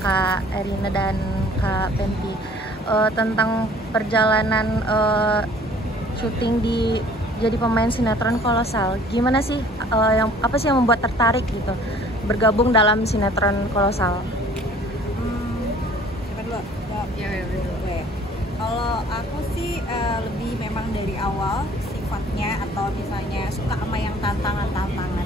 Kak Erina dan Kak Penti, tentang perjalanan syuting di jadi pemain sinetron Kolosal. Gimana sih, apa sih yang membuat tertarik gitu bergabung dalam sinetron Kolosal? Siapa dulu? Ya. Gue. Kalau aku sih lebih memang dari awal sifatnya, atau misalnya suka sama yang tantangan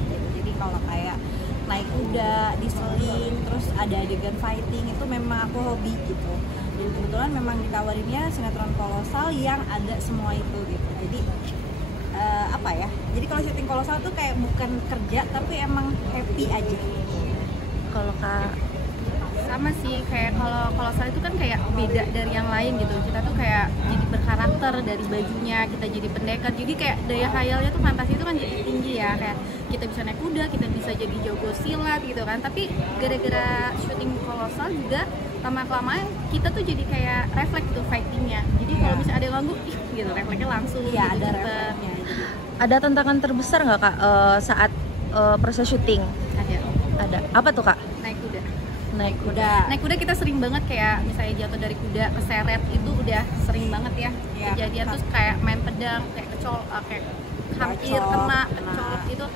gitu. Jadi kalau kayak naik kuda, diseling, terus ada adegan fighting, itu memang aku hobi gitu. Dan kebetulan memang ditawarinnya sinetron Kolosal yang ada semua itu gitu. Jadi apa ya? Jadi kalau syuting Kolosal tuh kayak bukan kerja, tapi emang happy aja. Kalau Kak Sama sih, kayak kalau Kolosal itu kan kayak beda dari yang lain gitu. Kita tuh kayak jadi berkarakter dari bajunya, kita jadi pendekar. Jadi kayak daya khayalnya tuh, fantasi itu kan jadi tinggi ya. Kayak kita bisa naik kuda, kita bisa jadi jago silat gitu kan. Tapi gara-gara syuting Kolosal juga lama-kelamaan kita tuh jadi kayak refleks tuh fightingnya. Jadi kalau misalnya ada yang ganggu, gitu refleksnya langsung. Iya, gitu, ada cepet. refleksnya. ada tantangan terbesar nggak Kak saat proses syuting? Ada. Apa tuh Kak? Naik kuda. Naik kuda. Naik kuda kita sering banget, kayak misalnya jatuh dari kuda keseret, itu udah sering banget ya Iya, kejadian. Terus kayak main pedang, kayak kayak hampir kena kecolok itu.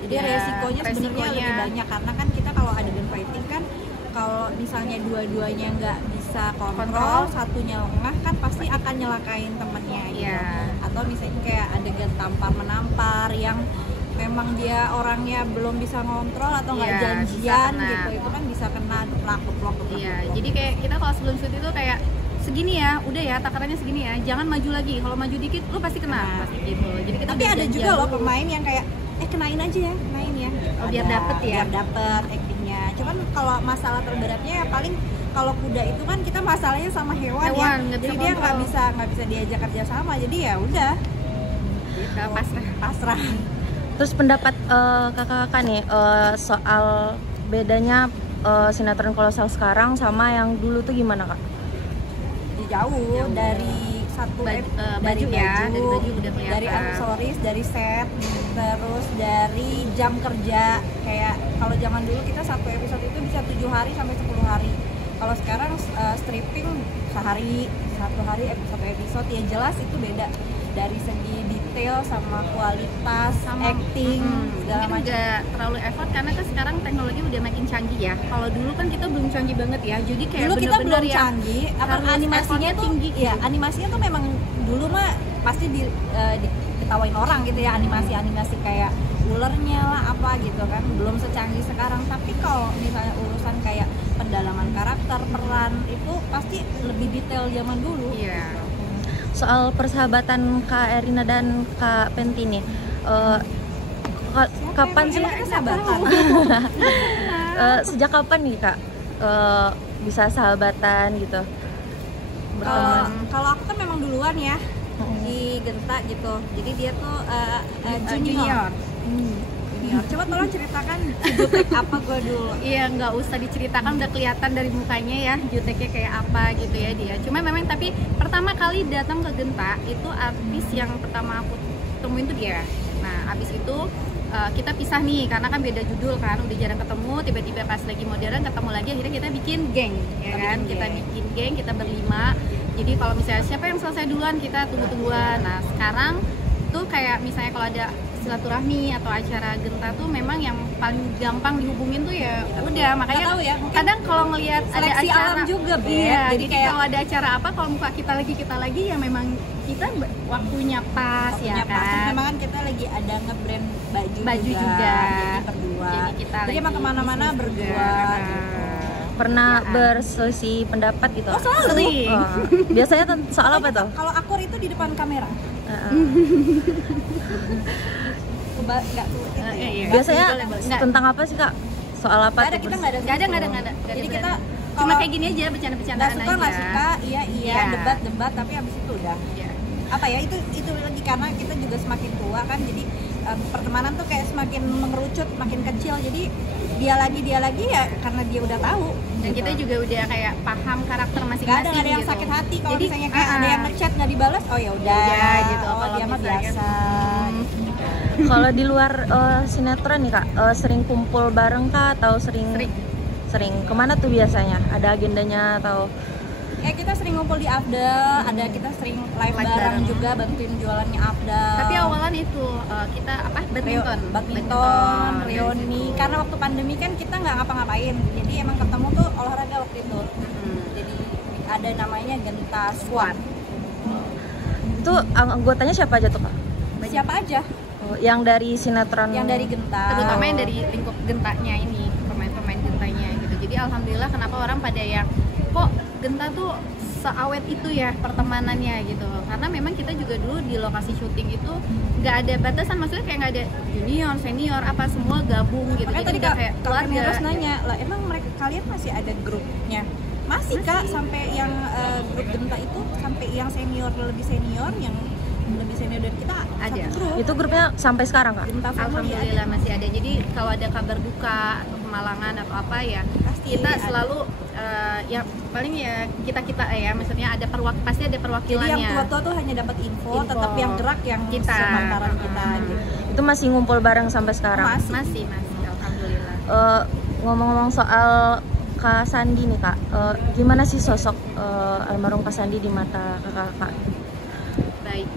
Jadi resikonya sebenarnya lebih banyak, karena kan kita kalau adegan fighting kan, kalau misalnya dua-duanya nggak bisa kontrol, satunya lengah kan pasti akan nyelakain temennya gitu. Atau misalnya kayak adegan tampar menampar yang memang dia orangnya belum bisa ngontrol atau nggak janjian gitu, itu kan bisa kena keplak. Jadi kayak kita kalau sebelum shoot itu kayak segini ya, udah ya takarannya segini ya, jangan maju lagi, kalau maju dikit lu pasti kena, pasti gitu. Jadi kita tapi ada juga loh pemain yang kayak kenain aja ya, kenain ya, biar dapet ya, biar dapet actingnya. Cuman kalau masalah terberatnya ya paling kalau kuda itu kan kita masalahnya sama hewan ya, jadi dia nggak bisa diajak kerja sama, jadi ya udah gitu, pasrah. Terus pendapat kakak-kakak nih soal bedanya sinetron Kolosal sekarang sama yang dulu tuh gimana Kak? Jauh dari satu baju ya, dari baju udah kelihatan, dari aksesoris, dari set, terus dari jam kerja. Kayak kalau zaman dulu kita satu episode itu bisa 7 hari sampai 10 hari. Kalau sekarang stripping sehari, satu episode, ya jelas itu beda dari segi detail sama kualitas, sama acting, segala macam. Nggak terlalu effort karena kan sekarang teknologi udah makin canggih ya. Kalau dulu kan kita belum canggih banget ya. Jadi kayak dulu kita belum ya, canggih, animasinya tuh tinggi. Ya, animasinya tuh memang dulu mah pasti diketawain orang gitu ya, animasi kayak ulernya lah apa gitu kan, belum secanggih sekarang. Tapi kalau misalnya urusan kayak pendalaman karakter, peran, itu pasti lebih detail zaman dulu. Iya. Soal persahabatan Kak Erina dan Kak Penti nih, kapan sih sahabatan? Sejak kapan nih Kak bisa sahabatan gitu? Kalau aku kan memang duluan ya di Genta gitu, jadi dia tuh junior. Coba tolong ceritakan jutek apa gue dulu. Iya, nggak usah diceritakan, udah kelihatan dari mukanya ya juteknya kayak apa gitu ya dia. Cuma memang tapi pertama kali datang ke Genta itu abis yang pertama aku temuin tuh dia. Nah abis itu kita pisah nih karena kan beda judul kan, udah jarang ketemu. Tiba-tiba pas lagi modern ketemu lagi, akhirnya kita bikin geng ya kan. Kita bikin geng, kita berlima. Jadi kalau misalnya siapa yang selesai duluan kita tunggu-tungguan. Nah sekarang tuh kayak misalnya kalau ada silaturahmi atau acara Genta tuh memang yang paling gampang dihubungin tuh ya udah, makanya ya, kadang kalau ngelihat ada acara juga jadi kayak kalau ada acara apa, kalau muka kita lagi ya memang kita waktunya pas ya kan. Memang kan kita lagi ada nge-brand baju juga. Jadi berdua. Jadi kita jadi emang kemana-mana berdua gitu. Pernah berselisih pendapat gitu? Oh selalu. Biasanya soal apa tuh? Kalau akur itu di depan kamera. Biasanya tentang apa sih Kak? Soal apa? Nggak ada, kita nggak ada. Jadi kita cuma kayak gini aja, bercanda-bercandaan aja. Nggak suka, iya, debat, tapi abis itu udah. Apa ya, itu lagi karena kita juga semakin tua kan, jadi pertemanan tuh kayak semakin mengerucut, makin kecil. Jadi dia lagi ya karena dia udah tahu. Dan kita juga udah kayak paham karakter masing-masing. Gak ada yang sakit hati kalau misalnya kayak ada yang ngechat nggak dibalas, oh ya udah gitu. Oh dia mah biasa. Kalau di luar sinetron nih Kak, sering kumpul bareng Kak atau sering Sering kemana tuh biasanya? Ada agendanya atau? Ya kita sering ngumpul di Afdal, ada kita sering live bareng juga, bantuin jualannya Afdal. Tapi awalan itu kita apa? Badminton, reuni. Karena waktu pandemi kan kita nggak ngapa-ngapain, jadi emang ketemu tuh olahraga waktu itu. Jadi ada namanya Genta Squad. Itu anggotanya siapa aja tuh Kak? Siapa aja? Yang dari sinetron? Yang dari Genta. Terutama yang dari lingkup Gentanya ini, pemain-pemain Gentanya gitu. Jadi alhamdulillah kenapa orang pada yang kok Genta tuh seawet itu ya pertemanannya gitu, karena memang kita juga dulu di lokasi syuting itu nggak ada batasan, maksudnya kayak nggak ada junior, senior, apa semua gabung gitu. Makanya jadi tadi udah kayak keluarga. Terus nanya lah, emang kalian masih ada grupnya? Masih Kak, sampai yang grup Genta itu sampai yang senior lebih senior, yang lebih senior dari kita Ada. satu grup. Itu grupnya sampai sekarang Kak? Genta Family Alhamdulillah masih ada. Jadi kalau ada kabar duka atau kemalangan atau apa ya, Pasti kita ada. selalu ya paling ya kita ya, maksudnya ada pasti ada Jadi perwakilannya. yang tua-tua tuh hanya dapat info, Info. tetap yang gerak yang Kita. sepantaran kita gitu. Itu masih ngumpul bareng sampai sekarang? Masih. masih alhamdulillah. Ngomong-ngomong soal Kak Sandi nih Kak, gimana sih sosok almarhum Kak Sandi di mata kakak-kakak? Baik,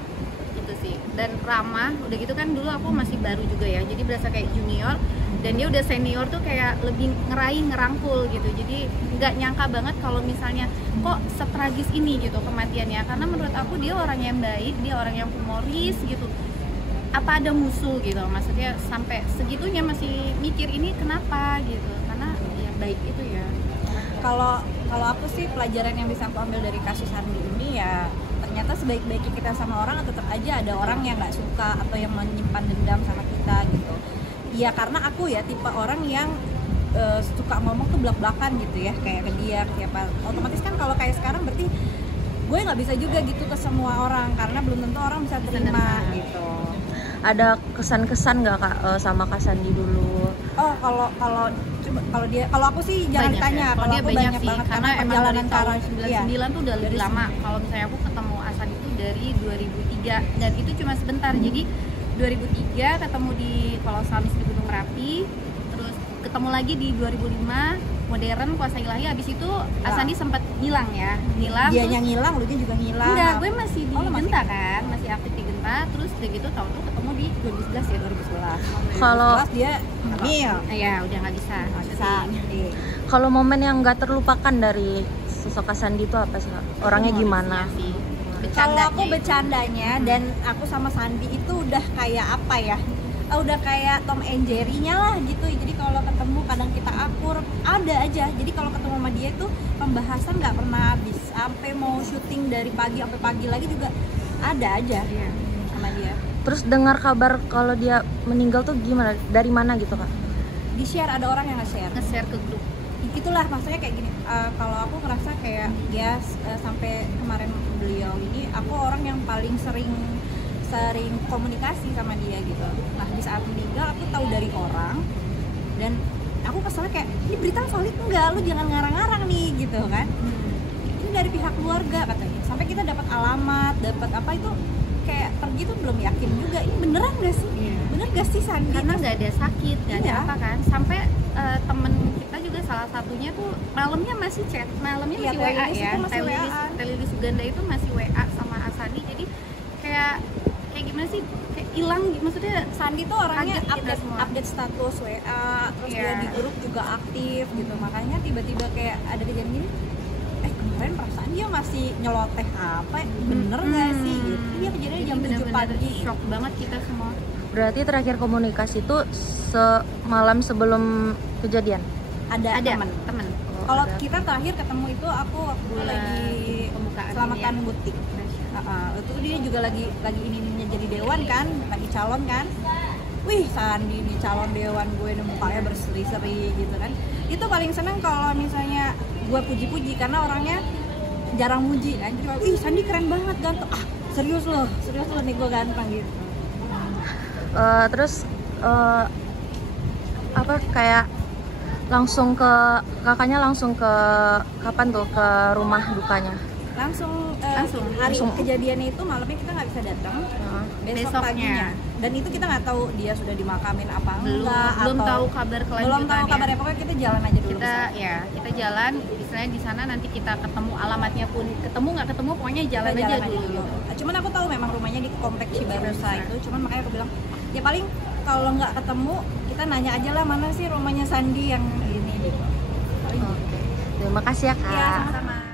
itu sih. Dan ramah, udah gitu kan dulu aku masih baru juga ya, jadi berasa kayak junior, dan dia udah senior tuh kayak lebih ngerangkul gitu. Jadi nggak nyangka banget kalau misalnya kok setragis ini gitu kematiannya, karena menurut aku dia orang yang baik, dia orang yang humoris gitu. Apa ada musuh gitu, maksudnya sampai segitunya masih mikir ini kenapa gitu, karena ya baik itu ya. Kalau aku sih pelajaran yang bisa aku ambil dari kasus Sandi ini ya, ternyata sebaik-baiknya kita sama orang tetap aja ada orang yang nggak suka atau yang menyimpan dendam sama kita gitu. Ya karena aku ya tipe orang yang suka ngomong tuh belak-belakan gitu ya, kayak ke dia, ke siapa. Otomatis kan kalau kayak sekarang berarti gue nggak bisa juga gitu ke semua orang, karena belum tentu orang bisa terima gitu. Ada kesan-kesan nggak Kak sama Kak Sandi dulu? Oh kalau aku sih jangan Banyak ditanya, ya. kalau dia aku banyak banyak sih, banget karena emang perjalanan dari tahun iya. 99 tuh udah lebih Dari lama. Kalau misalnya aku ketemu Asan itu dari 2003 dan itu cuma sebentar. Jadi 2003 ketemu di Kolosal di Gunung Merapi, terus ketemu lagi di 2005 Modern Kuasa Ilahi. Abis itu Asandi sempat ngilang ya, Dia terus yang ngilang, lu juga ngilang. enggak, gue masih di Oh, lu masih? Genta kan, masih aktif di Genta. Terus udah gitu tahun tuh ketemu di 2011 ya, 2011. Kalau Kelas dia hamil. Ya udah nggak bisa. Bisa. kalau momen yang nggak terlupakan dari sosok Kak Sandi itu apa sih Kak? Orangnya gimana? Iya sih. Kalau aku Bercandanya. bercandanya dan aku sama Sandi itu udah kayak apa ya? Udah kayak Tom and Jerry-nya lah gitu. Jadi kalau ketemu kadang kita akur, ada aja. Jadi kalau ketemu sama dia itu pembahasan nggak pernah habis. Sampai mau syuting dari pagi sampai pagi lagi juga ada aja Iya. sama dia. Terus dengar kabar kalau dia meninggal tuh gimana? Dari mana gitu Kak? Di share, ada orang yang nge-share. Nge-share ke grup. Itulah maksudnya kayak gini. Kalau aku ngerasa kayak ya sampai kemarin beliau ini, aku orang yang paling sering komunikasi sama dia gitu. Nah di saat meninggal aku tahu dari orang dan aku keselnya kayak ini berita valid enggak, lu jangan ngarang-ngarang nih gitu kan. Ini dari pihak keluarga katanya. Sampai kita dapat alamat, dapat apa itu kayak pergi tuh belum yakin juga ini beneran gak sih? Iya. Bener gak sih Sandi? Karena nggak ada sakit, nggak ada Iya. apa kan. Sampai temen kita juga salah satunya tuh malamnya masih chat, malamnya Iya, masih WA Telilis ya. itu masih Telilis Uganda itu masih WA sama Asandi. Jadi kayak gimana sih? Kayak hilang, maksudnya Sandi tuh orangnya kaget kita semua. update status WA, terus Iya. dia di grup juga aktif gitu. Makanya tiba-tiba kayak ada kejadian gini, kemarin perasaan dia masih nyeloteh apa, bener nggak sih? Gitu. Dia kejadiannya jam 7 bener-bener pagi. shock banget kita semua. Berarti terakhir komunikasi itu semalam sebelum kejadian? Ada Ada temen. temen. Kalau ada. kita terakhir ketemu itu aku waktu Bulan lagi pembukaan selamatan ya. butik. Itu tuh dia juga lagi ininya jadi dewan kan, lagi calon kan. Wih, Sandi nih calon dewan gue nih mukanya berseri-seri gitu kan. Itu paling seneng kalau misalnya gue puji-puji karena orangnya jarang muji kan. Jadi wih Sandi keren banget ganteng. Serius loh nih gue ganteng gitu. Terus apa kayak langsung ke kakaknya langsung ke kapan tuh ke rumah dukanya? Langsung Langsung. hari Langsung. kejadiannya itu malamnya kita nggak bisa datang. Besok Besoknya. paginya dan itu kita nggak tahu dia sudah dimakamin apa belum enggak, belum atau tahu kabar kelanjutannya. belum tahu kabarnya, pokoknya kita jalan aja dulu. Kita jalan, istilahnya di sana nanti kita ketemu, alamatnya pun ketemu nggak ketemu, pokoknya jalan aja dulu gitu. Cuman aku tahu memang rumahnya di komplek Cibarusa itu, cuman makanya aku bilang ya paling kalau nggak ketemu kita nanya aja lah mana sih rumahnya Sandi yang ini gitu. Oke. Terima kasih ya Kak. Iya, sama-sama.